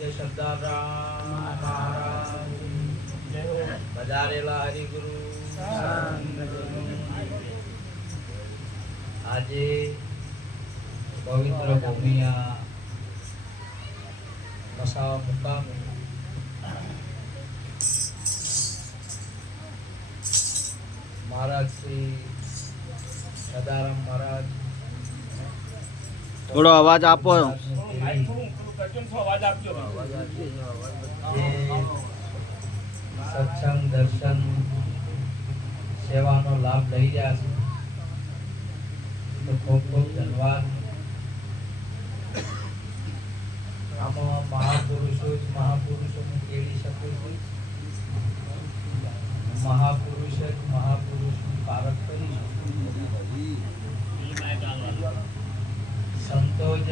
પૂજ્ય સરદાર મહારાજ પધારેલા હરિગુરુ આજે પવિત્ર ભૂમિયા વસાવા મુકામે મહારાજ શ્રી સદારામ મહારાજ થોડો અવાજ આપો. સત્સંગ દર્શન સેવાનો લાભ લઈ રહ્યા છે તો ખૂબ ખૂબ ધન્યવાદ. આમાં મહાપુરુષોને કેળી શકું છું. મહાપુરુષનું પારખ કરી શકું. સંતો જ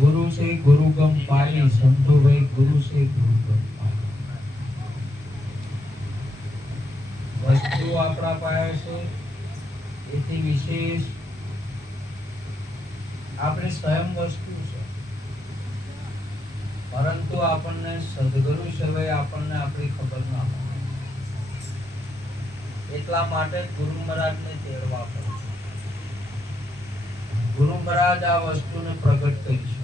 गुरु से गुरु गम पाई, संतो भाई गुरु से गुरु गम पाई. वस्तु આપણા પાસે છે એથી વિશેષ આપણે સ્વયં વસ્તુ છે, પરંતુ આપણને સદગુરુ સિવાય આપણને આપણી ખબર ના હોય. એટલા માટે ગુરુ મહારાજને તેડવા પડે. ગુરુ મહારાજ આ વસ્તુને પ્રગટ કરી છે.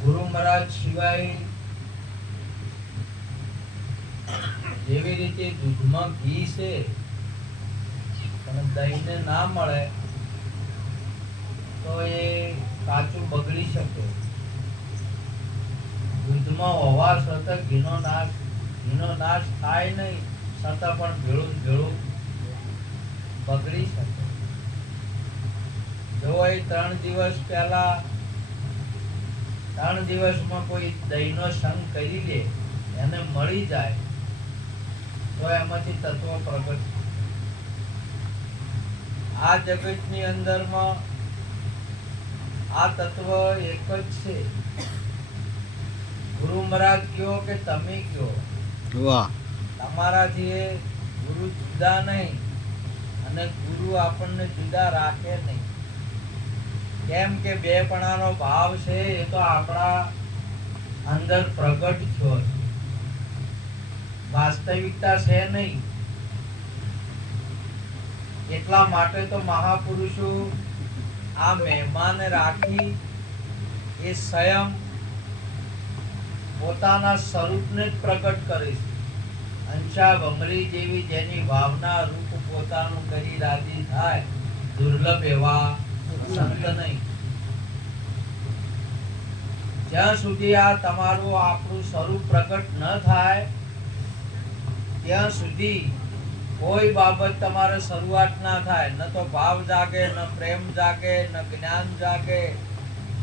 ગુરુ મહારાજ સિવાય જેવી રીતે દૂધમાં ઘી છે અને દહીંને ના મળે તો એ કાચું બગડી શકે. દૂધમાં હોવા છતાં ઘીનો નાશ થાય નહીં, છતાં પણ ભેળું ભેળું બગડી શકે. જો એ 3 દિવસ પહેલા 3 દિવસમાં કોઈ દહીંનો સંગ કરી લે, એને મળી જાય તો એમાંથી તત્વ પ્રગટ. આ જગતની અંદરમાં આ તત્વ એક જ છે. ગુરુ મહારાજ કયો કે તમે કયો, તમારાથી ગુરુ જુદા નહીં અને ગુરુ આપણને જુદા રાખે નહીં. કેમ કે બેપણાનો ભાવ છે એ તો આપણા અંદર પ્રગટ થયો છે, વાસ્તવિકતા છે નહીં. એટલા માટે તો મહાપુરુષો આ મહેમાન રાખી એ સ્વયં પોતાના સ્વરૂપને જ પ્રગટ કરે છે. અંશા ભમરી જેવી જેની ભાવના રૂપ પોતાનું કરી રાજી થાય, દુર્લભ એવા સંત નહીં. જ્યાં સુધી આ તમારું આપણું સ્વરૂપ પ્રગટ ન થાય ત્યાં સુધી કોઈ બાબત તમારે શરૂઆત ના થાય. ન તો ભાવ જાગે, ન પ્રેમ જાગે, ન જ્ઞાન જાગે,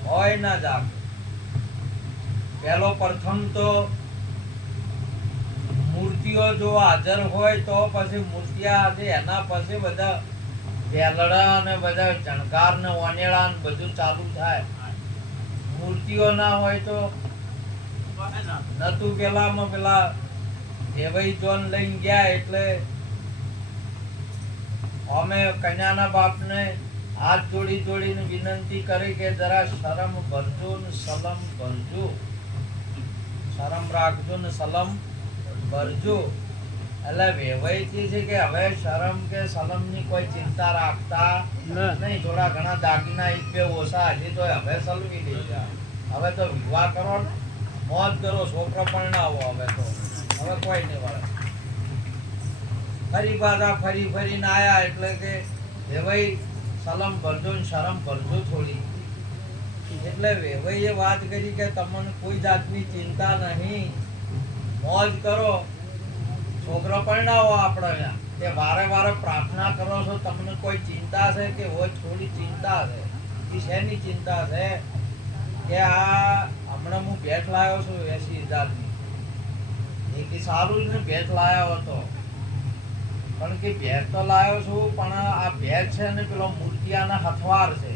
હોય ના જાગે. પહેલો પ્રથમ તો મૂર્તિઓ જો હાજર હોય તો પછી મૂર્તિયા એના પછી બધા વેલડા અને બધા જણકાર ને ઓનેળા ને બધું ચાલુ થાય. મૂર્તિઓ ના હોય તો નતું. પેલા દેવાઈ જોન લઈને ગયા એટલે અમે કન્યાના બાપને હાથ જોડીને વિનંતી કરી કે જરા શરમ ભરજો ને સલમ ભરજો, શરમ રાખજો ને સલમ ભરજો. એટલે વેવાઈથી છે કે હવે શરમ કે સલમ ની કોઈ ચિંતા રાખતા નહીં. થોડા ઘણા દાગીના 1-2 ઓછા હજી તો હવે સલવી દેજા. હવે તો વિવાહ કરો, મોજ કરો, છોકરો પરણાવો. હવે કોઈ નહીં વળે. ફરી પાછા ફરીને આયા એટલે કે વેવાઈ સલમ ભરજો ને શરમ ભરજો થોડી. એટલે વેવાઈએ વાત કરી કે તમને કોઈ જાતની ચિંતા નહીં, મોજ કરો, છોકરો પરણાવો. આપણે કે વારે પ્રાર્થના કરો છો, તમને કોઈ ચિંતા છે કે થોડી ચિંતા છે? શેની ચિંતા છે? કે આ હમણાં હું ભેટ લાવ્યો છું 80,000ની. એ કે સારું ને ભેટ લાવ્યો હતો, પણ કે ભેટ તો લાવ્યો છું, પણ આ ભેટ છે ને પેલો મૂર્તિયાના હથવાર છે.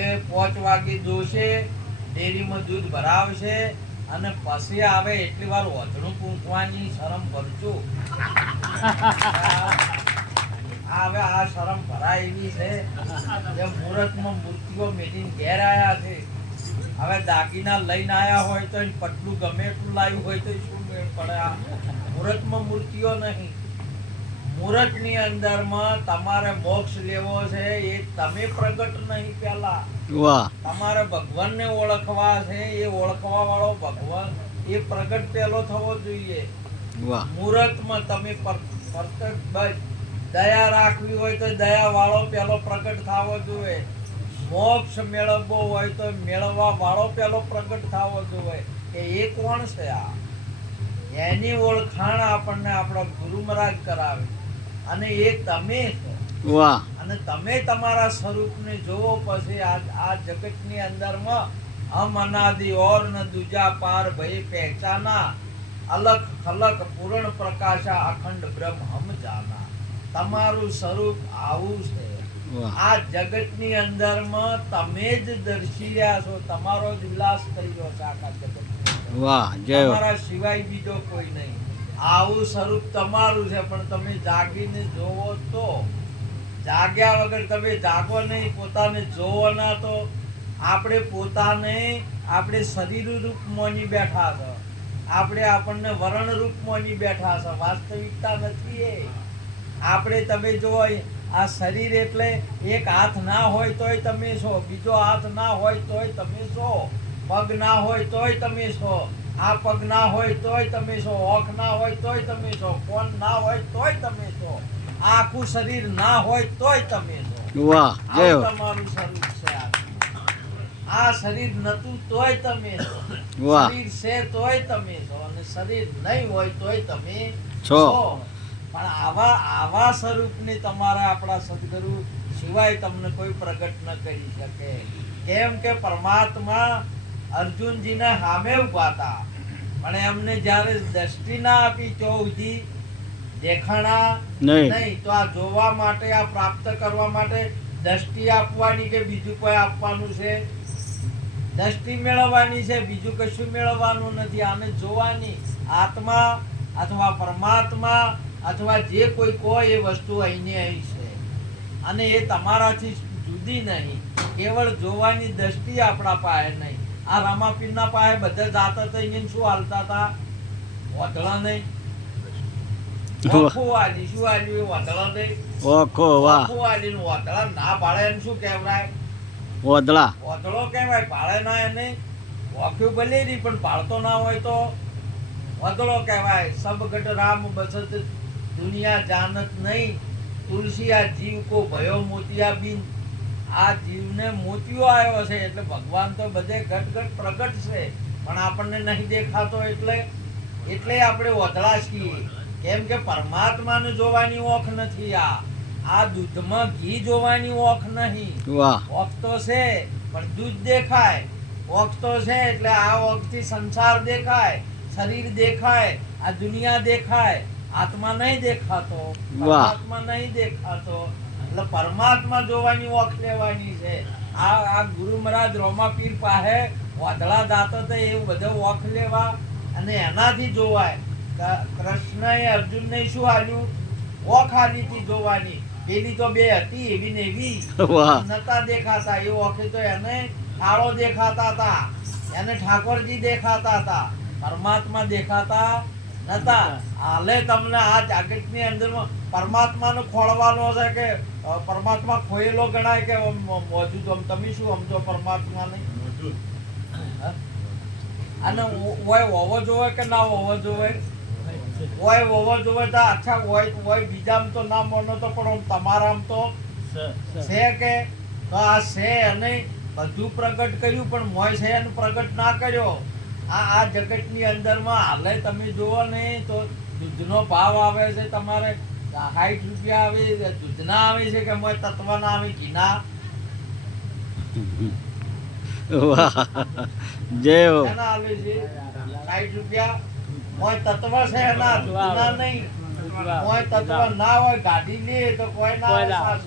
એ 5 વાગે દોશે, ડેરીમાં દૂધ ભરાવશે અને પછી આવે એટલી વાર ઓધણું પૂંખવાની શરમ ભરજો. હવે આ શરમ ભરાય એવી છે જે મુહૂર્તમાં મૂર્તિઓ મેળીને ઘેર આવ્યા છે. હવે દાગીના લઈને આવ્યા હોય તો પટલું ગમે એટલું લાવ્યું હોય તો શું મેળ પડે? આ મુહૂર્તમાં મૂર્તિઓ નહીં. મુહૂર્તની અંદરમાં તમારે મોક્ષ લેવો છે, એ તમે પ્રગટ નહીં. પહેલા તમારે ભગવાનને ઓળખવા છે, એ ઓળખવા વાળો ભગવાન એ પ્રગટ પહેલો થવો જોઈએ. મુહૂર્તમાં તમે દયા રાખવી હોય તો દયા વાળો પહેલો પ્રગટ થવો જોઈએ. મોક્ષ મેળવવો હોય તો મેળવવા વાળો પહેલો પ્રગટ થવો જોઈએ કે એ કોણ છે. આ એની ઓળખાણ આપણને આપણા ગુરુ મહારાજ કરાવે અને એ તમે છો. અને તમે તમારા સ્વરૂપને જોવો પછી આ જગતની અંદરમાં હમ અનાદિ ઓર ન દૂજા પાર ભય પહેચાના, અલખ ખલક પૂર્ણ પ્રકાશા અખંડ બ્રહ્મ હમ જાના. તમારું સ્વરૂપ આવું છે. આ જગતની અંદરમાં તમે જ દર્શી રહ્યા છો. તમારો જ વિલાસ થઈ ગયો છે આખા જગત. તમારા સિવાય બીજો કોઈ નહીં. આવું સ્વરૂપ તમારું છે, પણ તમે જાગીને જોવો તો. જાગ્યા વગર તમે જાગો નહીં, પોતાને જોવો ના તો આપણે પોતાને આપણે શરીર રૂપ મોની બેઠા છે. આપણે આપણને વર્ણ રૂપ મોની બેઠા છે. વાસ્તવિકતા નથી એ. આપણે તમે જો આ શરીર એટલે એક હાથ ના હોય તોય તમે છો, બીજો હાથ ના હોય તોય તમે છો, પગ ના હોય તોય તમે છો, આ પગ ના હોય તોય તમે છો, ઓખ ના હોય તોય તમે છો, કોણ ના હોય તોય તમે છો, આખું શરીર ના હોય તોય તમે છો. તમારું શરીર છે. આ શરીર નતું તોય તમે છો, શરીર છે તોય તમે છો, અને શરીર નહીં હોય તોય તમે છો. પણ આવા સ્વરૂપને તમારે આપણા સદગુરુ સિવાય તમને કોઈ પ્રગટ ન કરી શકે. કેમ કે પરમાત્મા અર્જુનજીને સામે ઉભા હતા, પણ એમને જ્યારે દ્રષ્ટિ ના આપી તો સુધી દેખાણા નહીં. તો આ જોવા માટે, આ પ્રાપ્ત કરવા માટે દ્રષ્ટિ આપવાની કે બીજું કોઈ આપવાનું છે? દ્રષ્ટિ મેળવવાની છે, બીજું કશું મેળવવાનું નથી. આને જોવાની. આત્મા અથવા પરમાત્મા અથવા જે કોઈ કોઈ એ વસ્તુ અહીંને અહીં છે, અને એ તમારાથી જુદી નહીં. કેવળ જોવાની દ્રષ્ટિ આપણા પાસે નહીં. આ રામાપીરના પાસે બધા જાતા હતા, એને શું હાલતા હતા? વાદળા નહીં. ઓખો વાલી શું વાલ્યું? વાદળા નહીં. ઓખો વાલી વાદળા ના પાડે એને શું કહેવાય? વાદળો કહેવાય. પાડે ના એને ઓખ્યું ભલે રહી, પણ પાડતો ના હોય તો વાદળો કહેવાય. સબ ઘટ રામ બસત દુનિયા જાનત નહીં, તુલસી આ જીવ કો ભયો મોતિયા બિન. આ જીવને મોતિયો આવ્યો છે એટલે ભગવાન તો બધે ઘટ ઘટ પ્રગટ છે, પણ આપણને નહીં દેખાતો. એટલે આપણે ઓધળા છીએ. કેમ કે પરમાત્માને જોવાની ઓખ નથી. આ દૂધમાં ઘી જોવાની ઓખ નહીં. ઓખ તો છે પણ દૂધ દેખાય. ઓખ તો છે એટલે આ ઓખથી સંસાર દેખાય, શરીર દેખાય, આ દુનિયા દેખાય. આત્મા નહીં દેખાતો, પરમાત્મા નહીં દેખાતો. એટલે પરમાત્મા જોવાની ઓખ લેવાની છે. આ ગુરુ મહારાજ રોમાપીર પાસે વાદળા દાતો તો એવું બધું ઓખ લેવા અને એનાથી જોવાય. કૃષ્ણએ અર્જુનને શું આલ્યું? ઓખ આલી હતી જોવાની. પેલી તો બે હતી એવી ને એવી નતા દેખાતા. એ ઓખે તો એને કાળો દેખાતા હતા, એને ઠાકોરજી દેખાતા હતા, પરમાત્મા દેખાતા નતા. હાલે તમને આ જાગતની અંદરમાં પરમાત્માને ખોળવાનો છે કે પરમાત્મા ખોયેલો ગણાય કે મોજૂદ? તમે શું સમજો પરમાત્માને? અને ઓય હોવો જોવે કે ના હોવો જોવે? ઓય હોવો જોવે તો અચ્છા ઓય બીજામ તો ના માનો તો પણ તમારામ તો છે કે? તો આ છે અને બધું પ્રગટ કર્યું, પણ મોય છે એનું પ્રગટ ના કર્યો. આ જગતની અંદરમાં હાલે તમે જુઓ ને તો દૂધનો ભાવ આવે છે તમારે 60 રૂપિયા આવે, દૂધના આવે છે કે મોય તત્વના આવે, ઘીના? વાહ જય હો એના આલે છે 60 રૂપિયા કોઈ તત્વ છે એના દૂધના નહીં કોઈ તત્વ ના હોય ગાડી લે તો કોઈ ના આવે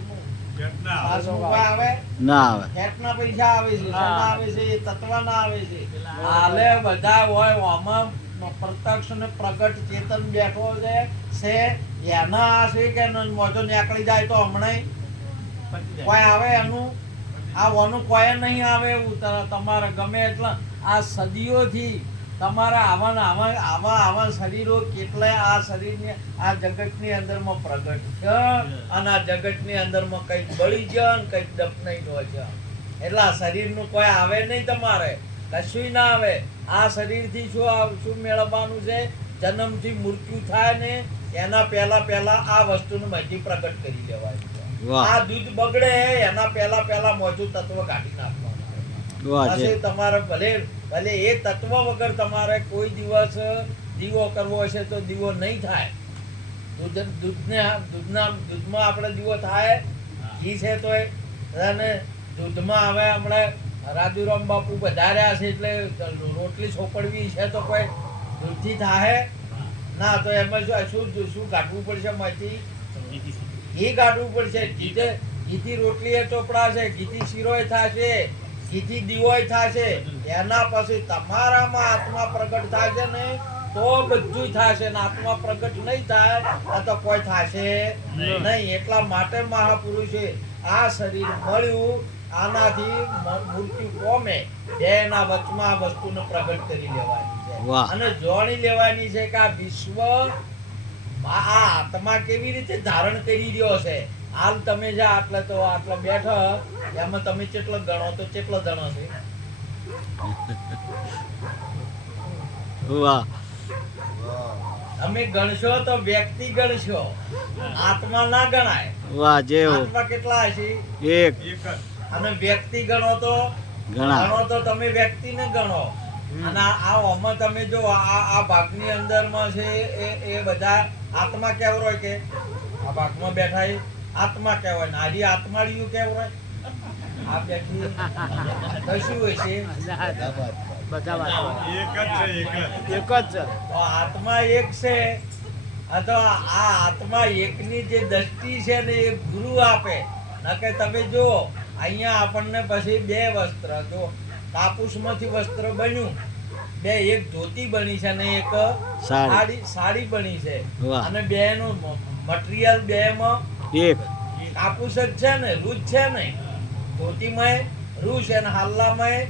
સાસનું કોઈ આવે ના આવે ફેટના પૈસા આવે છે શેના આવે છે એ તત્વના આવે છે હાલે બધા હોય આમાં પ્રત્યક્ષ ને પ્રગટ ચેતન બેઠો છે એના આ છે કે મોજો નીકળી જાય તો હમણાં કોઈ આવે એનું આ ઓનું કોઈ નહીં આવે એવું તમારે ગમે એટલા આ સદીઓથી તમારા આવા શરીરો કેટલાય આ શરીરને આ જગતની અંદરમાં પ્રગટ છે અને આ જગતની અંદરમાં કંઈક બળી છે અને કંઈક દફનાઈ નો છે એટલે આ શરીરનું કોઈ આવે નહીં તમારે કશું ના આવે આ શરીરથી શું મેળવવાનું છે જન્મથી મૃત્યુ થાય ને એના પહેલા આ વસ્તુનું માહિતી પ્રગટ કરી દેવાય આ દૂધ બગડે એના પહેલા મોજું તત્વ કાઢી નાખવાનું પછી તમારે ભલે એ તત્વ વગર તમારે કોઈ દિવસ દીવો કરવો હશે તો દીવો નહીં થાય દૂધમાં આપણે દીવો થાય ઘી છે તો અને દૂધમાં હવે આપણે રાજુરામ બાપુ વધાર્યા છે એટલે રોટલી ચોપડવી છે તો કોઈ દૂધથી થાય ના તો એમાં શું કાઢવું પડશે એમાંથી ઘી કાઢવું પડશે ઘીથી રોટલી ચોપડા છે ઘીથી શીરોય થશે ઘીથી દીવોય થશે એના પછી તમારામાં આત્મા પ્રગટ થશે ને તો બધું થશે ને આત્મા પ્રગટ નહીં થાય તો કોઈ થશે નહીં એટલા માટે મહાપુરુષે આ શરીર મળ્યું આનાથી મૃત્યુ પામે એના વચમાં આ વસ્તુને પ્રગટ કરી લેવાની છે અને જોણી લેવાની છે કે આ વિશ્વ આ આત્મા કેવી રીતે ધારણ કરી રહ્યો છે હાલ તમે જે આટલા બેઠા એમાં તમે કેટલો ગણો તો કેટલો ગણો છે વાહ તમે ગણશો તો વ્યક્તિ ગણશો આત્મા ના ગણાય વાહ જય હો આત્મા કેટલા હશે એક અને વ્યક્તિ ગણો તો તમે વ્યક્તિને ગણો અને આ ઓમાં તમે જો આ ભાગની અંદરમાં છે એ બધા આત્મા કહેવાય કે આ ભાગમાં બેઠા એ આત્મા કહેવાય ને આડી આત્માળીયું કહેવાય આ બેઠી કશું હોય છે એક જ તો આત્મા એક છે તો આ આત્મા એકની જે દ્રષ્ટિ છે ને એ ગુરુ આપે નકે તમે જો અહીંયા આપણને પછી બે વસ્ત્ર જો કાપૂસમાંથી વસ્ત્ર બન્યું બે એક ધોતી બની છે ને એક સાડી બની છે અને બે નું મટીરિયલ બે માં એક કાપૂસ જ છે ને રૂ છે ને ધોતીમાં રૂ છે ને હાલ્લામાં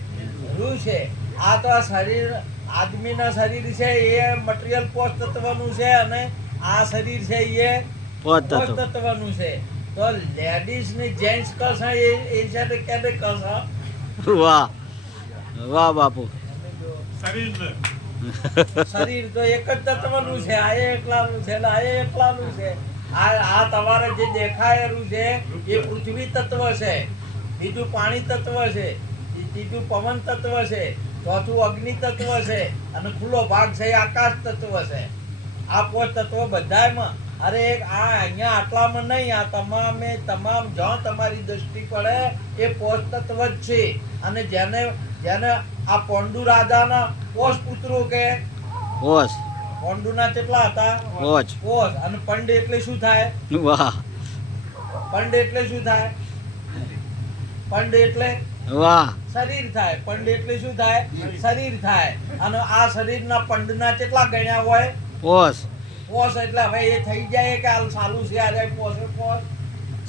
રૂ છે આ તો શરીર આદમીના શરીર છે એ મટીરિયલ પોષ તત્વનું છે અને આ શરીર છે એ પોષ તત્વનું છે તો લેડીઝ ને જેન્ટ્સ કસા એ છે કે કસા વાહ વાહ બાપુ શરીર તો એક જ તત્વનું છે આ એકલાનું છે આ એકલાનું છે આ તમારે જે દેખાયેલું છે એ પૃથ્વી તત્વ છે બીજું પાણી તત્વ છે ત્રીજું પવન તત્વ છે ચોથું અગ્નિ તત્વ છે અને ખુલ્લો ભાગ છે એ આકાશ તત્વ છે આ પોષ તત્વ બધામાં અરે આ અહીંયા આટલામાં નહીં આ તમામ જ્યાં તમારી દ્રષ્ટિ પડે એ પોષ તત્વ જ છે અને જેને આ પોંડુ રાજાના પોષ પુત્રો કે પોંડુના કેટલા હતા પોષ અને પંડ એટલે શું થાય વાહ પંડ એટલે શું થાય પંડ એટલે વાહ શરીર થાય પંડ એટલે શું થાય શરીર થાય અને આ શરીરના પંડના કેટલા ગણ્યા હોય પોષ એટલે હવે એ થઈ જાય કે હાલ ચાલુ છે આજે પોષ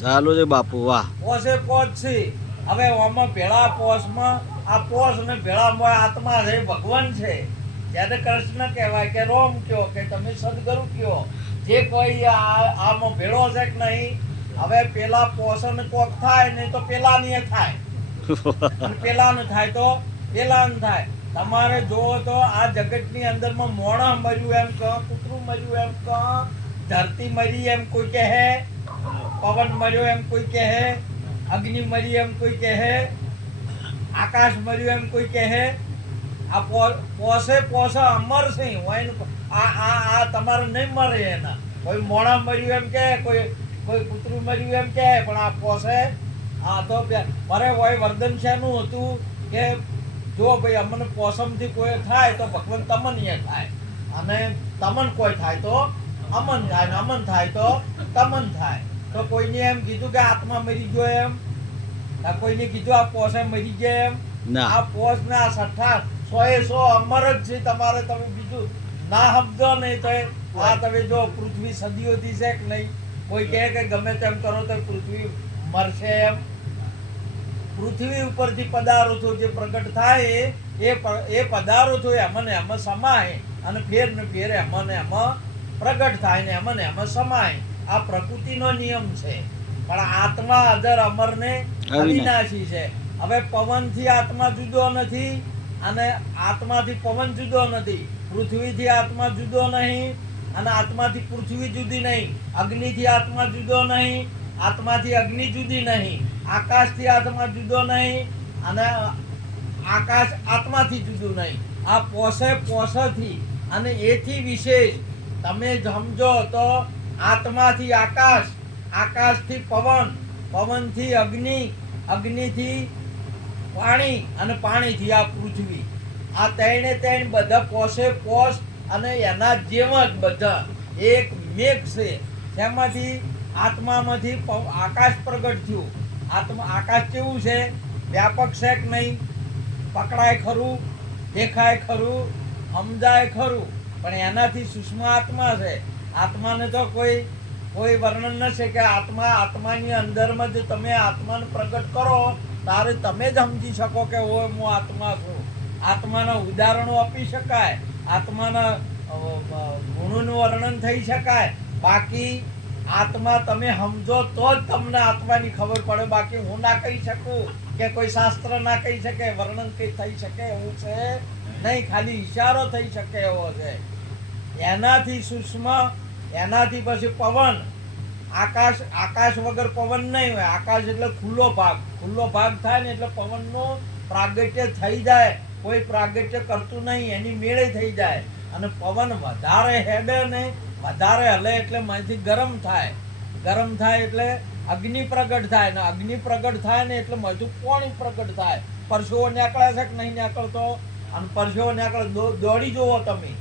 ચાલુ છે બાપુ વાહ પોષ છે હવે આમાં ભેળા પોષમાં આ પોષ ને ભેળામાં આત્મા છે ભગવાન છે જ્યારે કૃષ્ણ કહેવાય કે રોમ કયો કે તમે સદગુરુ કયો જે કોઈ આમાં ભેળો છે કે નહીં હવે પેલા પોષણ કોક થાય નહીં તો પેલાની થાય પેલાનું થાય તો પેલાનું થાય તમારે જોવો તો આ જગતની અંદરમાં મોણા મર્યું એમ કહો કૂતરું મર્યું એમ કહો ધરતી મરી એમ કોઈ કહે પવન મર્યો એમ કોઈ કહે અગ્નિ મરી એમ કોઈ કહે આકાશ મર્યું એમ કોઈ કહે આ પોસે અમર છે આ તમારે નહીં મરે એના કોઈ મોણા મર્યું એમ કહે કોઈ કૂતરું મર્યું એમ કહે પણ આ પોસે આ તો મારે હોય વર્ધન શાનું હતું કે જો ભાઈ અમને પોસમથી કોઈ થાય તો ભગવાન તમન એ થાય, અને તમન કોઈ થાય તો અમન થાય, ને અમન થાય તો તમન થાય. તો કોઈને એમ કીધું કે આત્મા મરી ગયો એમ, કોઈને કીધું આ પોસે મરી ગયા એમ. ના. આ પોસ ને આ સઠ્ઠા 100 અમર જ છે. તમારે તમે બીજું ના સમજો નહીં તો આ તમે જો પૃથ્વી સદીઓથી છે કે નહીં. કોઈ કહે કે ગમે તેમ કરો તો પૃથ્વી મરશે એમ. પૃથ્વી ઉપરથી પદાર્થો જે પ્રગટ થાય એ પદાર્થો એમાં ને એમાં સમાય, અને ફેર ને ફેર એમાં ને એમાં પ્રગટ થાય ને એમાં ને એમાં સમાય. આ પ્રકૃતિનો નિયમ છે. પણ આત્મા અજર અમર ને અવિનાશી છે. હવે પવનથી આત્મા જુદો નથી, અને આત્માથી પવન જુદો નથી, પૃથ્વીથી આત્મા જુદો નહીં, અને આત્માથી પૃથ્વી જુદી નહીં, અગ્નિથી આત્મા જુદો નહીં, આત્માથી અગ્નિ જુદી નહીં, આકાશથી આત્મા જુદો નહીં, અને આકાશ આત્માથી જુદું નહીં. આ પોસથી અને એથી વિશેષ તમે સમજો તો આત્માથી આકાશ, આકાશથી પવન, પવનથી અગ્નિ, અગ્નિથી પાણી, અને પાણીથી આ પૃથ્વી. આ ત્રણે બધા પોસ અને એના જેવા જ બધા એક મેઘ છે. તેમાંથી આત્મામાંથી આકાશ પ્રગટ થયું. આકાશ કેવું છે? વ્યાપક છે કે નહીં? પકડાય ખરું, દેખાય ખરું, સમજાય ખરું, પણ એનાથી સૂક્ષ્મ આત્મા છે. આત્માને તો કોઈ વર્ણન નથી કે આત્માની અંદરમાં જો તમે આત્માને પ્રગટ કરો ત્યારે તમે જ સમજી શકો કે ઓય હું આત્મા છું. આત્માના ઉદાહરણો આપી શકાય, આત્માના ગુણોનું વર્ણન થઈ શકાય. બાકી આત્મા તમે સમજો તો જ તમને આત્માની ખબર પડે. બાકી હું ના કહી શકું કે કોઈ શાસ્ત્ર ના કહી શકે, વર્ણન કઈ થઈ શકે એવું છે નહીં. ખાલી ઈશારો થઈ શકે એવો છે. એનાથી સૂક્ષ્મ, એનાથી પછી પવન. આકાશ વગર પવન નહીં હોય. આકાશ એટલે ખુલ્લો ભાગ થાય ને એટલે પવનનું પ્રાગટ્ય થઈ જાય. કોઈ પ્રાગટ્ય કરતું નહીં, એની મેળે થઈ જાય. અને પવન વધારે હેડે ને વધારે હલે એટલે માંથી ગરમ થાય એટલે અગ્નિ પ્રગટ થાય, ને અગ્નિ પ્રગટ થાય ને એટલે માંથી પાણી પ્રગટ થાય. પરસેવો નીકળે છે કે નહીં નીકળતો? અને પરસેવો નીકળે, દોડી જોવો તમે,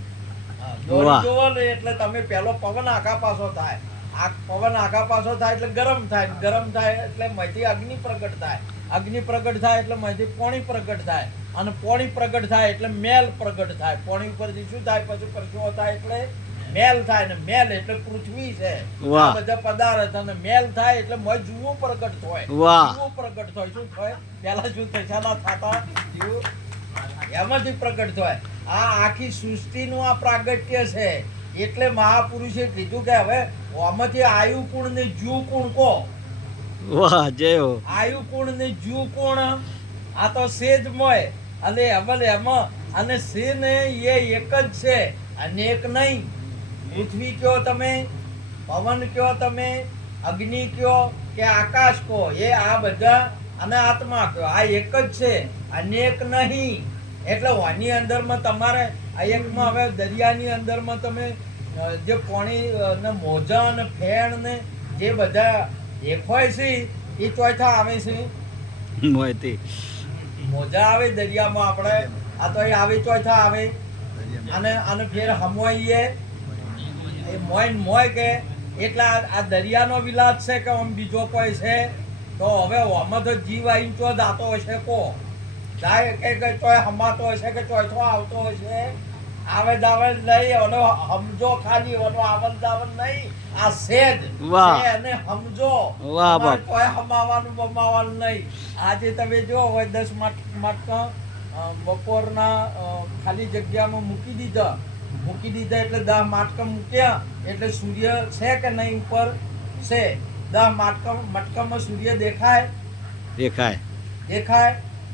દોડી જોવો ને એટલે તમે પેલો પવન આગા પાછો થાય. આ પવન આગા પાછો થાય એટલે ગરમ થાય, ગરમ થાય એટલે માંથી અગ્નિ પ્રગટ થાય, અગ્નિ પ્રગટ થાય એટલે માંથી પાણી પ્રગટ થાય, અને પાણી પ્રગટ થાય એટલે મેલ પ્રગટ થાય. પાણી ઉપરથી શું થાય? પછી પરસેવો થાય એટલે મેલ થાય, ને મેલ એટલે પૃથ્વી છે. આ બધા પદાર્થ, અને મેલ થાય એટલે જીવો પ્રગટ થાય. જીવો પ્રગટ થાય. શું થાય? પેલા શું થયા થતા જીવો એમાંથી પ્રગટ થાય. આ આખી સૃષ્ટિનું આ પ્રાગટ્ય છે. એટલે મહાપુરુષે કીધું કે હવે આમાંથી આયુ કુણ ને જુ કુણ કહો. વાહ, જય હો. આયુ કુણ ને જુ કુણ આ તો સેજ મોય, અને એમાં અને સે ને એ એક જ છે, અનેક નહીં. પૃથ્વી કયો તમે, પવન કયો તમે, અગ્નિ કયો કે આકાશ કહો, એ આ બધા, અને આત્મા કયો, આ એક જ છે, અનેક નહીં. એટલે આની અંદરમાં તમારે એકમાં હવે દરિયાની અંદરમાં તમે જે પાણી ને મોજા અને ફેણ ને જે બધા દેખાય છે એ ચોથા આવે છે. મોજા આવે દરિયામાં, આપણે આ તો આવે ચોથા આવે, અને ફેર હમોઈએ મોય કે. એટલે આ દરિયાનો વિલાસ છે કે આમ બીજો કોઈ છે? તો હવે આમાં તો જીવ આવી ચો દાતો હશે કો જાય કે ચોય હમાતો હશે કે ચોથો આવતો હશે. આવે દાવલ નહીં, ઓનો સમજો ખાલી, ઓનો આવન દાવન નહીં. આ સેજ છે અને સમજો, ચોય હમાવાનું બમાવાનું નહીં. આજે તમે જો હોય 10 માટકા બપોરના ખાલી જગ્યામાં મૂકી દીધા એટલે 10 માટકા મૂક્યા એટલે સૂર્ય છે કે નહીં ઉપર છે. 10 મટકામાં સૂર્ય દેખાય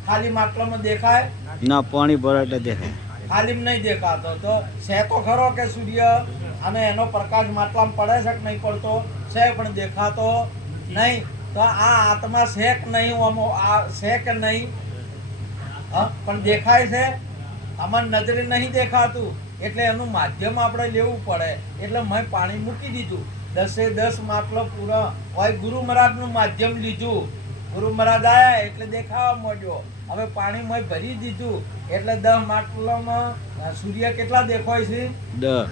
ખાલી માટલામાં દેખાય ના? પાણી ભરે એટલે દેખાય, ખાલી નહીં દેખાતો. તો છે તો ખરો કે સૂર્ય, અને એનો પ્રકાશ માટલામાં પડે છે કે નહીં પડતો? છે, પણ દેખાતો નહીં. તો આ આત્મા છે કે નહીં? છે કે નહીં? પણ દેખાય છે, આમાં નજરે નહીં દેખાતું. એટલે એનું માધ્યમ આપણે લેવું પડે. એટલે મેં પાણી મૂકી દીધું, 10 માટલો પૂરા હોય. ગુરુ મહારાજનું માધ્યમ લીધું, ગુરુ મહારાજ આયા એટલે દેખાવા માંડ્યો. હવે પાણીમાં ભરી દીધું એટલે 10 માટલામાં સૂર્ય કેટલા દેખાય છે? 10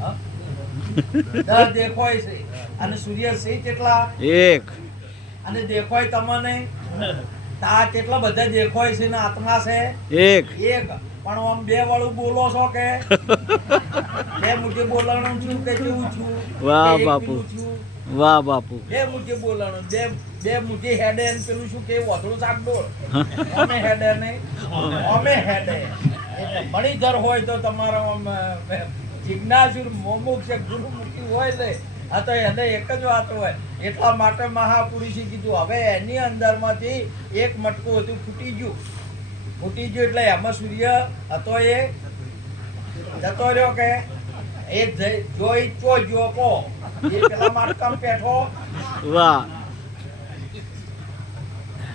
હા? 10 દેખાય છે. અને સૂર્ય છે કેટલા? 1 અને દેખાય તમને તા કેટલા બધા દેખાય છે ને આત્મા છે 1 એક. પણ આમ 2 વાળું બોલો છો કે 2 મુઠ્ઠી બોલવાનું છું કે કેવું છું? વાહ કે એક બાપુ. પેલું છું? વાહ બાપુ 2 મુઠ્ઠી બોલવાનું. 2 મુઠ્ઠી હેડે ને પેલું શું કે વધુ સાગડોળ અમે હેડે નહીં અમે હેડે. એટલે મણિધર હોય તો તમારો આમ જિજ્ઞાસુ મોમુક્ષ ગુરુમુખી હોય ને આ તો એને એક જ વાત હોય. એટલા માટે મહાપુરુષે કીધું હવે એની અંદરમાંથી એક મટકું હતું ફૂટી ગયું એટલે એમાં સૂર્ય હતો એ જતો રહ્યો કે એ જોઈ ચો જો કો એ પેલા માટકામ પેઠો વાહ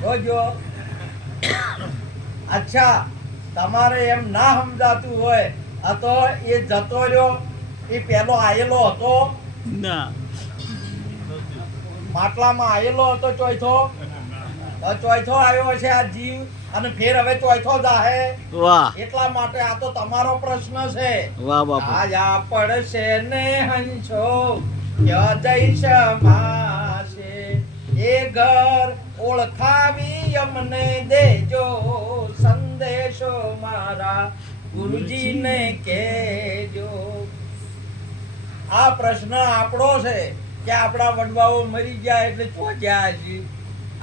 જોજો. અચ્છા તમારે એમ ના સમજાતું હોય આ તો એ જતો રહ્યો એ પેલો આયેલો હતો ના માટલામાં આયેલો હતો ચોથો આવ્યો છે આ જીવ અને ફેર હવે ચોથો જાહે. વાહ એટલા માટે આ તો તમારો પ્રશ્ન છે. વાહ બાપુ આયા પડશે ને હંસો ક્યાં જઈશ માસે એ ઘર ઓળખાવી અમને દેજો સંદેશો મારા ગુરુજીને કહેજો. આ પ્રશ્ન આપણો છે કે આપણા વડવાઓ મરી ગયા એટલે ચો ગયા છે,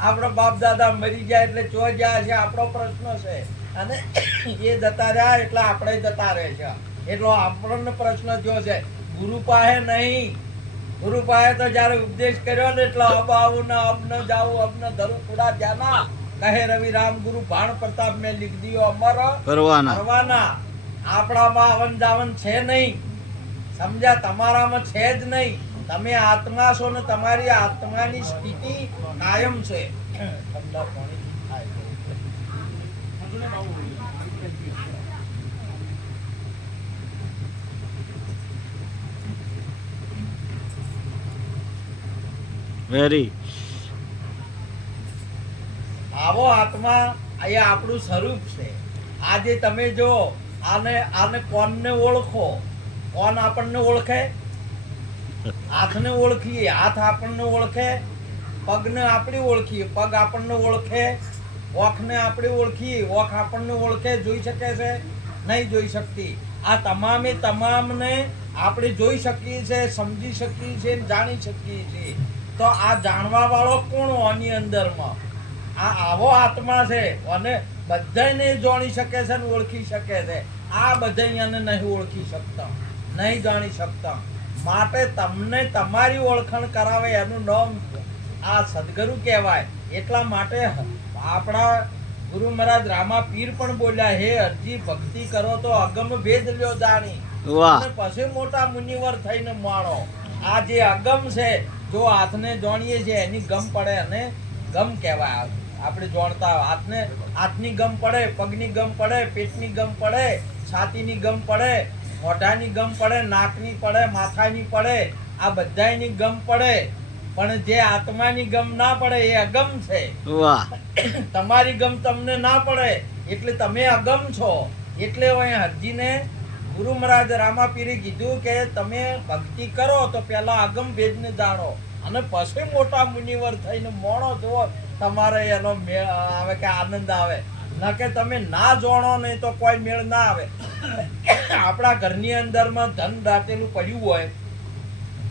આપણા બાપ દાદા મરી ગયા એટલે ચો ગયા છે, આપણો પ્રશ્ન છે. અને એ જતા રહ્યા એટલે આપણે જતા રહે છે. એટલો આપણને પ્રશ્ન થયો છે. ગુરુ પાસે નહીં. ગુરુ પાસે તો જયારે ઉપદેશ કર્યો ને એટલે અબ આવું ના અબ ન જાવું અબ ન ધરું પૂરા જાના કહે રવિ રામ ગુરુ ભાણ પ્રતાપ મેં લીખ દિયો અમર કરવાના. આપણામાં આવન જાવન છે નહીં, સમજ્યા? તમારામાં છે જ નહીં. તમે આત્મા છો ને તમારી આત્માની સ્થિતિ કાયમ છે. ઠંડા પાણી થાય છે. વેરી આવો આત્મા એ આપણું સ્વરૂપ છે. આજે તમે જો આને કોણને ઓળખો, કોણ આપણને ઓળખે? હાથને ઓળખીએ, હાથ આપણને ઓળખે. પગને આપણે ઓળખીએ, પગ આપણને ઓળખે. ઓખને આપણે ઓળખીએ, ઓખ આપણને ઓળખે. જોઈ શકે છે? નહીં જોઈ શકતી. આ તમામે તમામને આપણે જોઈ શકીએ છીએ, સમજી શકીએ છીએ, જાણી શકીએ છીએ. તો આ જાણવા વાળો કોણ આની અંદરમાં? આ આવો આત્મા છે અને બધાને જાણી શકે છે ને ઓળખી શકે છે. આ બધા એને નહીં ઓળખી શકતા, નહીં જાણી શકતા. માટે તમને તમારી ઓળખાણ કરાવે એનું નામ આ સદગુરુ કહેવાય. એટલા માટે આપણા ગુરુ મહારાજ રામા પીર પણ બોલ્યા, હે અરજી ભક્તિ કરો તો અગમ ભેદ લ્યો જાણી અને પછી મોટા મુનિવર થઈને માણો. આ જે અગમ છે, જો હાથને જાણીએ છીએ એની ગમ પડે અને ગમ કહેવાય. આપણે જાણતા હાથની ગમ પડે, પગની ગમ પડે, પેટની ગમ પડે, છાતીની ગમ પડે, મોઢાની ગમ પડે, નાકની પડે, માથાની પડે, આ બધાની ગમ પડે. પણ જે આત્માની ગમ ના પડે એ અગમ છે. તમારી ગમ તમને ના પડે એટલે તમે અગમ છો. એટલે હરજીને ગુરુ મહારાજ રામાપીરે કીધું કે તમે ભક્તિ કરો તો પેલા અગમ ભેદને જાણો અને પછી મોટા મુનિવર થઈને મોણો જુઓ, તમારે એનો મેળ આવે કે આનંદ આવે. ન કે તમે ના જાણો નહીં તો કોઈ મેળ ના આવે. આપણા ઘરની અંદરમાં ધન દાટેલું પડ્યું હોય,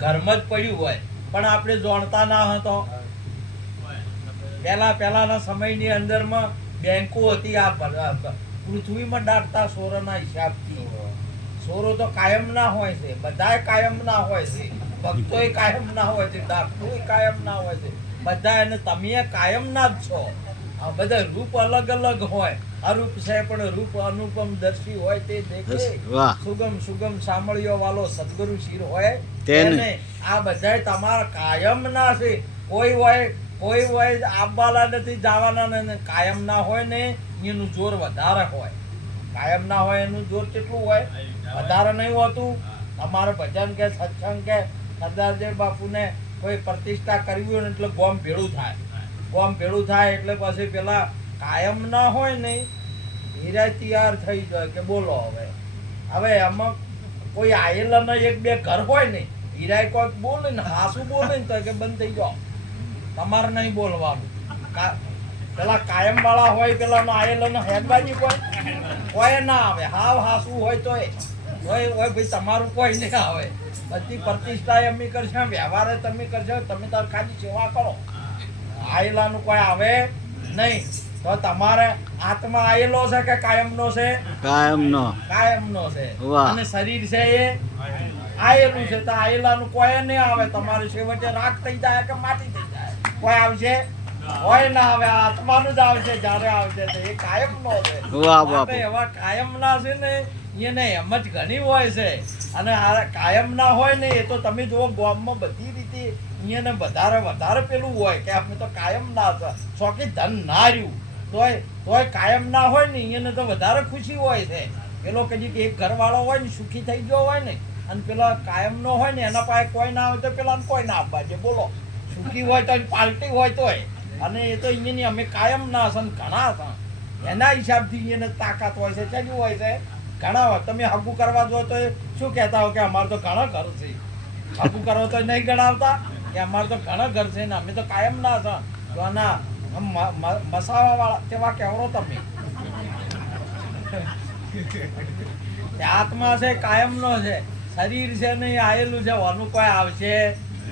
ઘરમાં જ પડ્યું હોય, પણ આપણે જાણતા ના હતો. પહેલાના સમયની અંદરમાં બેંકો હતી. આ પૃથ્વીમાં દાટતા સોરોના હિસાબથી. સોરો તો કાયમ ના હોય છે, બધાય કાયમ ના હોય છે, ભક્તોય કાયમ ના હોય છે, ડાક્ટરોય કાયમ ના હોય છે, બધા. અને તમે કાયમ ના જ છો. આ બધા રૂપ અલગ અલગ હોય. અરૂપ છે પણ રૂપ અનુપમ દર્શી હોય તે દેખે. સુગમ સુગમ સાંભળ્યો વાલો સદગુરુ શિર હોય તેને. આ બધા તમારા કાયમ ના છે. કોઈ હોય આવવાના નથી, જવાના નથી. કાયમ ના હોય ને એનું જોર વધારે હોય. કાયમ ના હોય એનું જોર કેટલું હોય? વધારે નહીં હોતું. તમારે ભજન કે સત્સંગ કે સરદારજી બાપુને કોઈ પ્રતિષ્ઠા કરવી હોય ને એટલે ગોમ ભેળું થાય. કોમ ભેળું થાય એટલે પછી પેલા કાયમ ના હોય ને હીરા તૈયાર થઈ જાય કે બોલો હવે આમાં કોઈ આયેલા ને એક બે ઘર હોય ને હીરા કોઈ બોલે ને હાસુ બોલે ને તો કે બંધ થઈ જાઓ, તમારે નહીં બોલવાનું. પેલા કાયમ વાળા હોય પેલા આયેલા ને હેડબાજી કોઈ ના આવે, હાવ હાસુ હોય તો હોય ભાઈ તમારું કોઈ નહીં આવે. બધી પ્રતિષ્ઠા એમની કરશે, વ્યવહારે તમે કરશો, તમે તાર ખાલી સેવા કરો, આયેલાનું કોઈ આવે નહીં. તો તમારે આત્મા આયેલો છે કે કાયમનો છે? કાયમનો. કાયમનો છે. વાહ. અને શરીર છે એ આયેલું છે. તો આયેલાનું કોઈ નહીં આવે. તમારે છેવટે રાખ થઈ જાય કે માટી થઈ જાય, કોઈ આવશે? કોઈ ના આવે. આત્માનું જ આવશે. જ્યારે આવશે તો એ કાયમનો છે. વાહ બાપુ. એવા કાયમના છે ને એને એમ જ ઘણી હોય છે. અને આ કાયમ ના હોય ને એ તો તમે જુઓ ગામમાં બધી રીતે અહીંયા વધારે પેલું હોય કે આપણે તો કાયમ ના છે, શોખી ધન ના રહ્યું તોય કાયમ ના હોય ને એને તો વધારે ખુશી હોય છે. પેલો કદી એક ઘરવાળો હોય ને સુખી થઈ ગયો હોય ને અને પેલો કાયમ નો હોય ને એના પાસે કોઈ ના હોય તો પેલા કોઈ ના આપવા છે. બોલો, સુખી હોય તો પાલટી હોય તોય. અને એ તો અહીંયાની અમે કાયમ ના છે ઘણા છે, એના હિસાબથી એને તાકાત હોય છે. ચેલી હોય છે ઘણા હોય. તમે હગું કરવા જો તો શું કહેતા હો કે અમારે તો ઘણા ઘર છે, હગું કરો તો નહીં ગણાવતા કે અમારે તો ઘણા ઘર છે ને અમે તો કાયમ ના છે. તો આના મસાવા વાળા કેવા કહેવરો તમે. આત્મા છે કાયમનો છે, શરીર છે નહીં આયેલું છે. વાનું કોઈ આવશે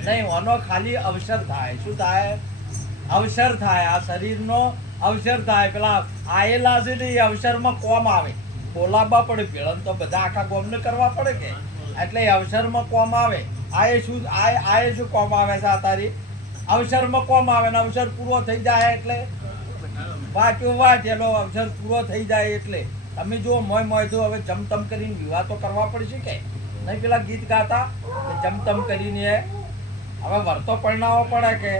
નહીં, વાનો ખાલી અવસર થાય. શું થાય? અવસર થાય. આ શરીરનો અવસર થાય. પેલા આયેલા છે ને એ અવસરમાં કોમ આવે, બોલાવવા પડે. ભેળન તો બધા આખા ગોમને કરવા પડે કે, એટલે અવસરમાં કોમ આવે. આ શું કોમ આવે છે? આ તારી અવસરમાં કોમ આવે ને અવસર પૂરો થઈ જાય એટલે વાંચ્યો વાંચ. એનો અવસર પૂરો થઈ જાય એટલે તમે જો મોય તો હવે જમતમ કરીને વિવાહ તો કરવા પડશે કે નહીં? પેલા ગીત ગાતા જમતમ કરીને હવે વર્તો પરણાવવો પડે કે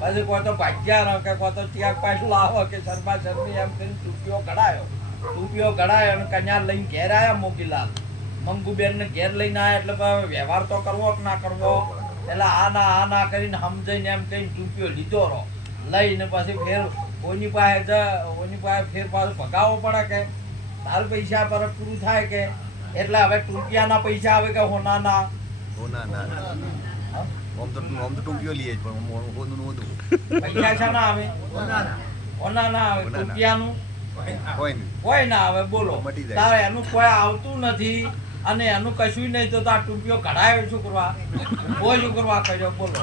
પછી કોઈ તો ભાગ્યા રહો કે કોઈ તો ત્યાગ પાછ લાવો કે શર્મા શર્મી એમ કરીને ટૂપિયો ઘડાયો અને કન્યા લઈને ઘેર આવ્યા. મોગીલાલ મંગુબેન ને ઘેર લઈને આવ્યા એટલે વ્યવહાર તો કરવો કે ના કરવો? એટલે આ ના કરીને સમજાઈને એમ કહીને ટૂપિયો લીધો રહો લઈને પછી ફેર ઓની પાસે ફેર પાછું ભગાવવો પડે કે તારું પૈસા પર પૂરું થાય કે. એટલે હવે ટૂંપિયાના પૈસા આવે કે હોનાના? પૈસા છે ના આવે, હોના ના આવે. ટૂંપિયાનું કોઈ ના આવે. બોલો, તારે એનું કોઈ આવતું નથી અને એનું કશું નહીં. તો આ ટૂંપિયો કઢાયો શું કરવા? કોઈ શું કરવા કર્યો? બોલો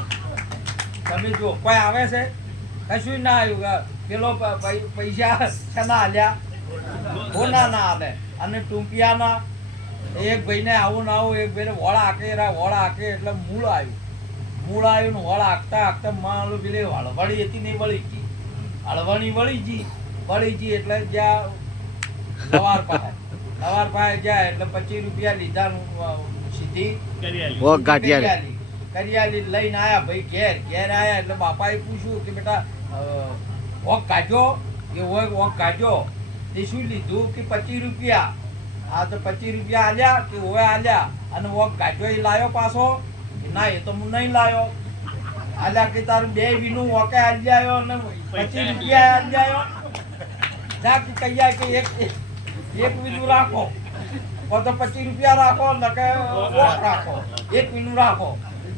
તમે જુઓ, કોઈ આવે છે? કશું ના આવ્યું. પેલો પૈસા શેના હાલ્યા? હોના ના હાલે. અને ટૂંપિયાના એક ભાઈને આવું ના આવું, એક ભાઈને વળ હાકે એટલે મૂળ આવ્યું ને વળ હાકતા માલું પેલી હળવળી હતી નહીં વળી ગઈ. હળવણી વળી ગઈ એટલે જ્યાં સવાર પાસે જાય એટલે 25 રૂપિયા લીધા. સીધી કરિયાલી લઈને આયા ભાઈ ઘેર આયા એટલે બાપાએ પૂછ્યું કે બેટા વોક કાઢ્યો કે વોક કાઢ્યો? તે શું લીધું કે 25 રૂપિયા. હા તો 25 રૂપિયા આલ્યા કે ઓવે આલ્યા. અને વોક કાઢ્યો એ લાયો પાછો? ના એ તો હું નહીં લાયો. આલ્યા કે તારું 2 વીનું વોકે આલી આવ્યો અને 25 રૂપિયા આલી આવ્યો. જા કે કહીયા કે એક વીનું રાખો, તો 25 રૂપિયા રાખો નકે વોક રાખો. 1 વીનું રાખો.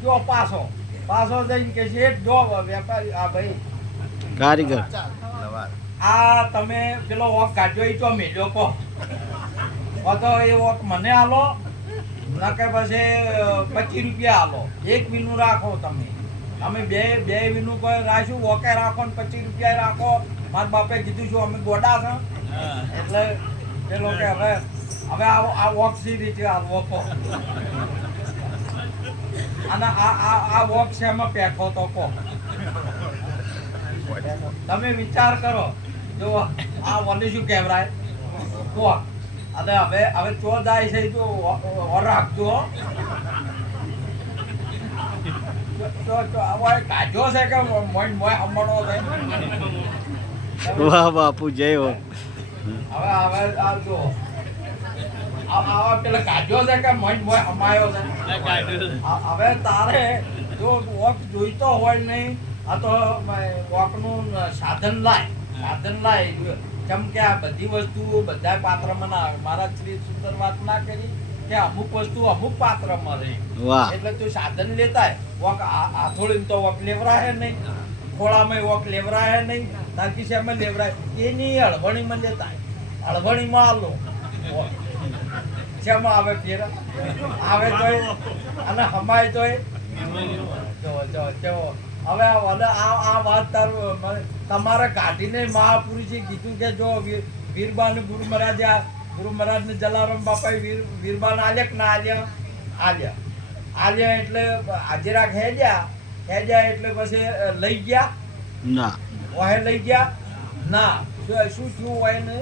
જો પાછો જઈને કે છે જો વેપારી આ ભાઈ કારીગર આ તમે પેલો વોક કાઢ્યો એ તો મેલ્યો કહો તો એ વોક મને આલો નકે પછી 25 રૂપિયા આલો. 1 વીનું રાખો. તમે બે વીનું કોઈ રાખ્યું, વોકે રાખો ને 25 રૂપિયા રાખો. મારા બાપે કીધું છું અમે ગોડા છે એટલે પેલો કે હવે આ વોક સી રીતે હાલવો કહો. અને આ વોક છે એમાં પેઠો તો કહો. તમે વિચાર કરો. જો આ વોલી શું કહેવાય વોક. અને હવે ચો જાય છે તો રાખજો. કાઢ્યો છે કે મોય હમણો છે? વાહ બાપુ, જય હો. હવે આ જો આવા પેલા કાઢ્યો છે કે મોય હમાયો છે? હવે તારે જો વોક જોઈતો હોય નહીં આ તો કોકનું સાધન લાય કેમ કે આ બધી વસ્તુ બધા પાત્રમાં ના આવે. મારા શ્રી સુંદર વાત ના કરી કે અમુક વસ્તુ અમુક પાત્રમાં રહે. વાહ એટલે તું સાધન લેતા વોક આથોડીને તો વોક લેવરાય નહીં, ખોળામાં વોક લેવરાય નહીં, તારકી શેમાં લેવરાય એની હળવણીમાં લેતા હળવણીમાં આલો શેમાં આવે ફેર આવે તોય અને હમાય તોય જો હવે આ વાત તારું તમારે કાઢીને મહાપુરુષે કીધું કે જો વીરબાન ગુરુ મહારાજ ને જલારામ બાપાએ વીરબાન આલ્યા કે ના આલ્યા એટલે હાજરા હેજ્યા એટલે પછી લઈ ગયા ના ઓહે લઈ ગયા ના શું થયું હોય ને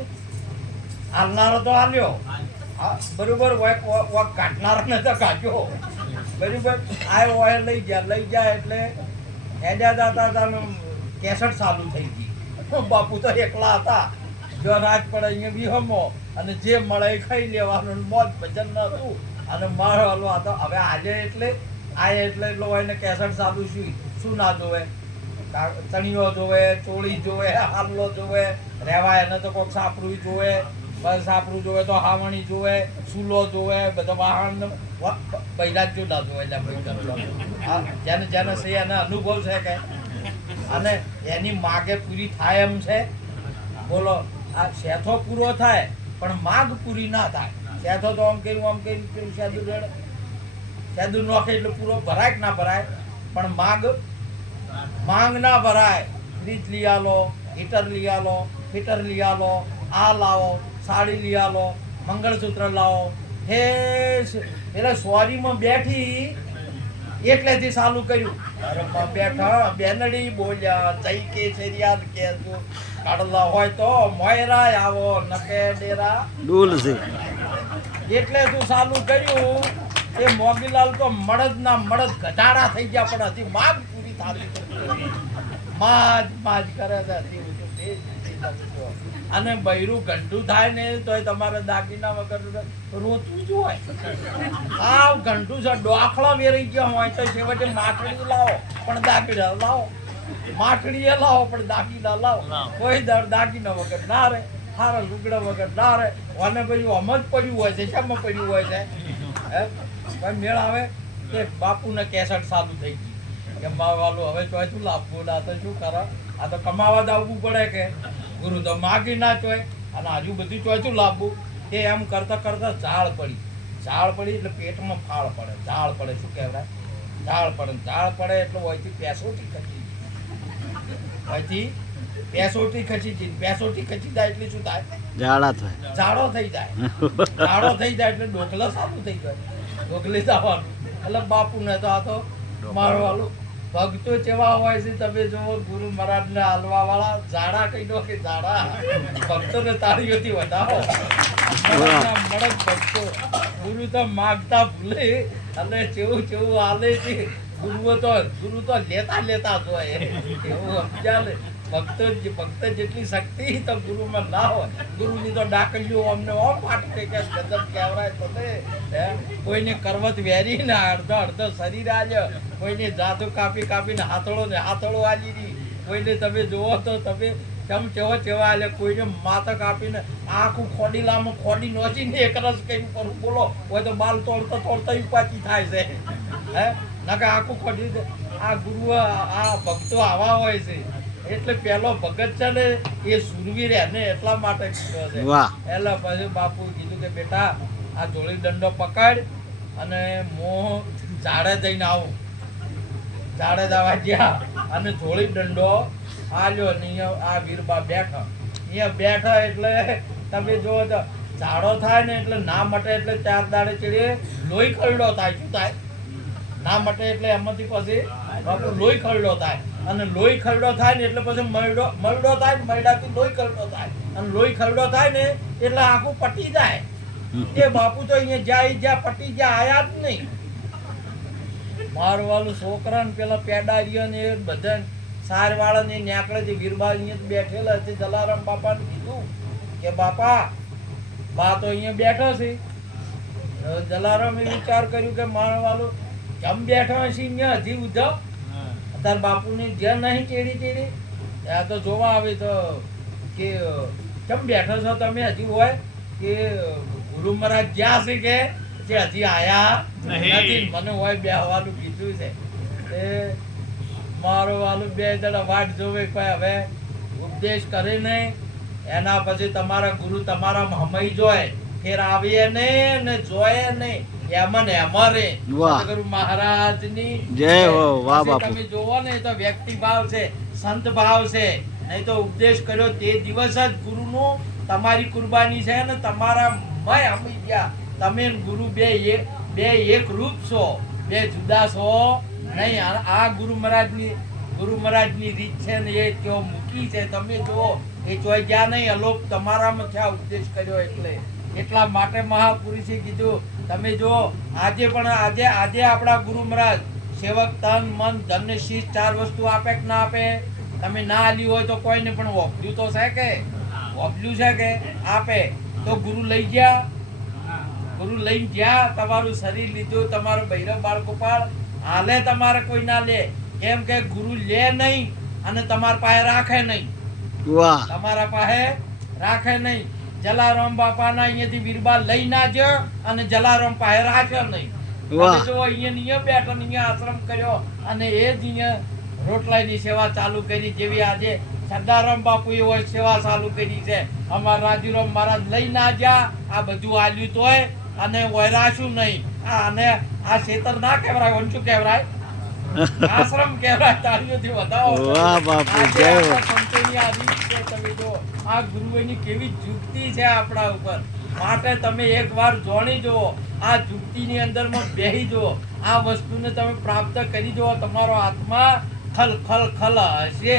હાલનારો તો હાલ્યો બરોબર કાઢનારાને તો કાઢ્યો બરોબર આ ઓહે લઈ ગયા એટલે હેજ્યા દાતા કેસેટ ચાલુ થઈ ગઈ. બાપુ તો એકલા હતા, જો રાત પડે અહીંયા વિહમો અને જે મળે એ ખાઈ લેવાનું, મોજ ભજન ન હતું અને મારો હલવો હતો. હવે આજે એટલે હોય ને કેસેટ ચાલુ શું ના જોવે, ચણીઓ જોવે, ચોળી જોવે, હાલો જોવે, રહેવાય એને તો કોઈક સાપરું જોવે, બસ સાપરું જોવે તો હાવણી જોવે, સૂલો જોવે, બધા વાહન બૈરા જ ના જોવે. એટલે જેને છે એને અનુભવ છે કે અને એની માગે પૂરી થાય એમ છે. બોલો આ શેથો પૂરો થાય પણ માગ પૂરી ના થાય. શેથો તો આમ કર્યું પેલું સેદું નોખે એટલે પૂરો ભરાય કે ના ભરાય, પણ માંગ ના ભરાય. ફ્રીજ લઈ આલો, હીટર લઈ આલો, હીટર લઈ આલો, આ લાવો, સાડી લઈ આલો, મંગળસૂત્ર લાવો. હે એટલે સોરીમાં બેઠી એટલેથી ચાલુ કર્યું. બેઠા બેનડી બોલ્યા જઈ કે છે કે કાઢલા હોય તો મોયરા આવો નકે ડેરા ડૂલ છે. એટલે તું ચાલુ કર્યું. એ મોગીલાલ તો મળદ ઘટાડા થઈ ગયા પણ હજી માગ પૂરી થાતી માજ કરે છે. અને બૈરું ગંઢું થાય ને તો તમારે દાગીના વગર રોતું જ હોય. આ ગંઢું છે ડોખલા વેરી ગયા હોય તો છેવટે માઠડી લાવો પણ દાગીના લાવો, માઠડીએ લાવો પણ દાગીના લાવો. કોઈ દાગીના વગર ના રહે, સારા લુગડા વગર ના રહે. અને પછી આમ જ પડ્યું હોય છે. શેમાં પડ્યું હોય છે? ભાઈ મેળ આવે કે બાપુને કેસેટ ચાલુ થઈ ગઈ કે વાલું હવે ચોય શું લાભવું ના તો શું કરે, આ તો કમાવા જ આવવું પડે કે ગુરુ તો માગી ના ચોય અને હજુ બધું ચોય શું લાભવું. એ એમ કરતા ઝાડ પડી એટલે પેટમાં ફાળ પડે. ઝાડ પડે શું કહેવાય? ઝાડ પડે એટલે હોયથી પેસોટી ખચી જાય એટલે શું થાય? જાડો થઈ જાય એટલે ડોકલા સારું થઈ જાય, ડોકલી જવાનું. એટલે બાપુ ને તો આ તો મારવાલું ભક્તો કેવા હોય છે તમે જો ગુરુ મહારાજ ને હાલવા વાળા જાડા કહી દો કે જાડા ભક્તો ને તાળીઓથી વધાવો. મળદ ભક્તો ગુરુ તો માગતા ભૂલે અને કેવું હાલે છે. ગુરુ તો લેતા જોઈએ એવું સમજાલે. ભક્ત જેટલી શક્તિ તો ગુરુમાં ના હોય. ગુરુની તો ડાકલીઓ અમને ઓમ ફાટી કે ગજબ કહેવાય તો કોઈને કરવત વેરીને અડધો શરીર આલ્યો, કોઈને જાદુ કાપીને હાથોળો આલી દી. કોઈને તમે જોવો તો તમે કેમ કેવા આલે, કોઈને માથા કાપીને આખું ખોડી નોચીને એક રસ કઈ કરું. બોલો હોય તો બાલ તોડતા ઉપાચી થાય છે. નકા આખું ખોડી. આ ગુરુ આ ભક્તો આવા હોય છે. એટલે પેલો ભગત છે ને એ સુરવીર એને એટલા માટે કીધો છે. એટલે પછી બાપુ કીધું કે બેટા આ ધોળી દંડો પકડ અને હું ઝાડે જઈને આવું. ઝાડે જવા ગયા અને ધોળી દંડો આલ્યો. અહીંયા આ વીરબા બેઠા એટલે તમે જો ઝાડો થાય ને એટલે ના મટે એટલે 4 દાડે ચડીએ લોહી ખરડો થાય. શું થાય? ના મટે એટલે એમાંથી પછી લોહી ખરડો થાય અને લોહી ખરડો થાય ને એટલે પછી મરડો થાય ને મરડાથી લોહી ખરડો થાય અને લોહી ખરડો થાય ને એટલે આખું પટી જાય. એ બાપુ તો અહીંયા જ્યાં પટી ગયા આયા જ નહીં. મારવાળું છોકરા ને પેલા પેડારીઓ ને એ બધા સારવાળા ને ન્યાકળે જે વીરબા અહીંયા બેઠેલા છે. જલારામ બાપા ને કીધું કે બાપા બા તો અહીંયા બેઠો છે. જલારામે વિચાર કર્યું કે મારવાળું કેમ બેઠો હશે અહીંયા હજી ઉધવ તાર બાપુની જે નહીં ચેડી આ તો જોવા આવે તો કે કેમ બેઠો છો તમે હજી હોય કે ગુરુ મહારાજ જ્યાં છે કે હજી આયા નથી. મને હોય બેહવાનું કીધું છે એ મારો વાલું બે જણા વાટ જોવે કોઈ હવે ઉપદેશ કરે નહીં. એના પછી તમારા ગુરુ તમારા હમઈ જોય ફેર આવીએ નહીં ને જોયે નહીં એમાં ને એમાં રે. વાહ. સદગુરુ મહારાજની જય હો. વાહ પછી બાપુ. તમે જોવો ને તો વ્યક્તિ ભાવ છે, સંત ભાવ છે. નહીં તો ઉપદેશ કર્યો તે દિવસ જ ગુરુનું તમારી કુરબાની છે ને તમારા મય હમી ગયા. તમે ને ગુરુ બે એક રૂપ છો, બે જુદા છો નહીં. આ ગુરુ મહારાજની રીત છે ને એ કેવો મૂકી છે તમે જુઓ. એ ચોઈ ગયા નહીં, અલોપ તમારામાં થયા ઉપદેશ કર્યો એટલે. એટલા માટે મહાપુરુષે કીધું તમે જો આજે આપણા ગુરુ મહારાજ સેવક તન મન ધન ને શીશ 4 વસ્તુ આપે કે ના આપે? તમે ના આલી હોય તો કોઈને પણ વોપલ્યું તો છે કે વોપલ્યું છે કે આપે તો ગુરુ લઈ ગયા. ગુરુ લઈને ગયા, તમારું શરીર લીધું, તમારું ભૈરવ બાળગોપાળ હાલે તમારે કોઈ ના લે. કેમ કે ગુરુ લે નહીં અને તમારા પાસે રાખે નહીં. વાહ. તમારા પાસે રાખે નહીં. જલારામ બાપાના અહીંયાથી વીરબા લઈ ના જ અને જલારામ પાસે રાખ્યો નહીં. વાહ. તમે જો અહીંયા બેઠો ને અહીંયા આશ્રમ કર્યો અને એ જ અહીંયા રોટલાની સેવા ચાલુ કરી. જેવી આજે સદારામ બાપુ એવો સેવા ચાલુ કરી છે. અમારા રાજુરામ મહારાજ લઈ ના જ્યા, આ બધું આલ્યું તોય અને વૈરાશું નહીં. અને આ ખેતર ના કહેવાય, વંચું કહેવાય, આશ્રમ કહેવાય. તાળીઓથી વધાવો. વાહ બાપુ. જય હો. આજે આપણા સંતોની આ રીત છે. તમે જો આ ગુરુઓની કેવી જુક્તિ છે આપણા ઉપર. માટે તમે એકવાર જોણી જુઓ, આ જુક્તિની અંદરમાં બેહી જુઓ, આ વસ્તુને તમે પ્રાપ્ત કરી જુઓ. તમારો આત્મા ખલ ખલ ખલ હશે.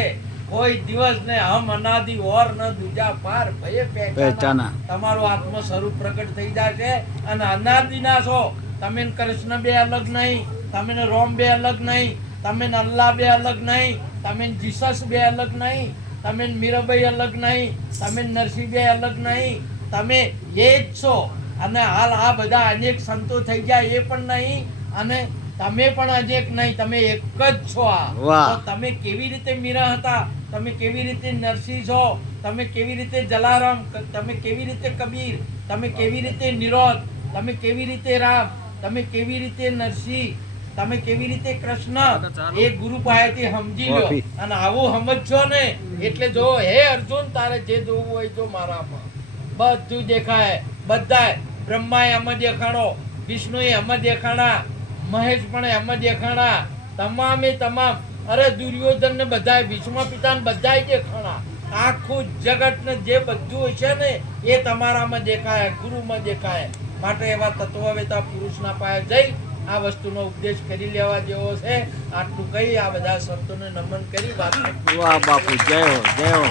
કોઈ દિવસ ને હમ અનાદિ ઓર ન દૂજા પાર ભય પહેચાના. તમારો આત્મ સ્વરૂપ પ્રગટ થઈ જશે અને અનાદિના છો. તમે ને કૃષ્ણ બે અલગ નહીં, તમે ને રોમ બે અલગ નહીં, તમે ને અલ્લાહ બે અલગ નહીં, તમે ને જીસસ બે અલગ નહીં, તમે ને મીરાબાઈ અલગ નહીં, તમે ને નરસિંહ બે અલગ નહીં. તમે એ જ છો. અને હાલ આ બધા અનેક સંતો થઈ ગયા એ પણ નહીં અને તમે પણ અનેક નહીં, તમે એક જ છો. વાહ. તો તમે કેવી રીતે મીરા હતા, તમે કેવી રીતે નરસિંહ છો, તમે કેવી રીતે જલારામ, તમે કેવી રીતે કબીર, તમે કેવી રીતે નિરોધ, તમે કેવી રીતે રામ, તમે કેવી રીતે નરસિંહ, તમે કેવી રીતે કૃષ્ણ. એ ગુરુ પાસેથી સમજી લો અને આવું સમજજો ને એટલે જો હે અર્જુન તારે જે જોવું હોય જો મારામાં બધું દેખાય. બધાય બ્રહ્માએ એમ દેખાણો, વિષ્ણુએ એમ દેખાણા, મહેશ પણ એમ દેખાણા, તમામે તમામ. અરે દુર્યોધન ને બધાય, ભીષ્મ પિતા ને બધાય દેખાણા. આખું જગત ને જે બધું છે ને એ તમારામાં દેખાય, ગુરુમાં દેખાય. માટે એવા તત્વવેતા પુરુષના પાસે જઈ આ વસ્તુનો ઉપદેશ કરી લેવા જેવો છે. આટલું કહી આ બધા સંતોને નમન કરી વાત. વાહ બાપુ. જય હો. જય હો.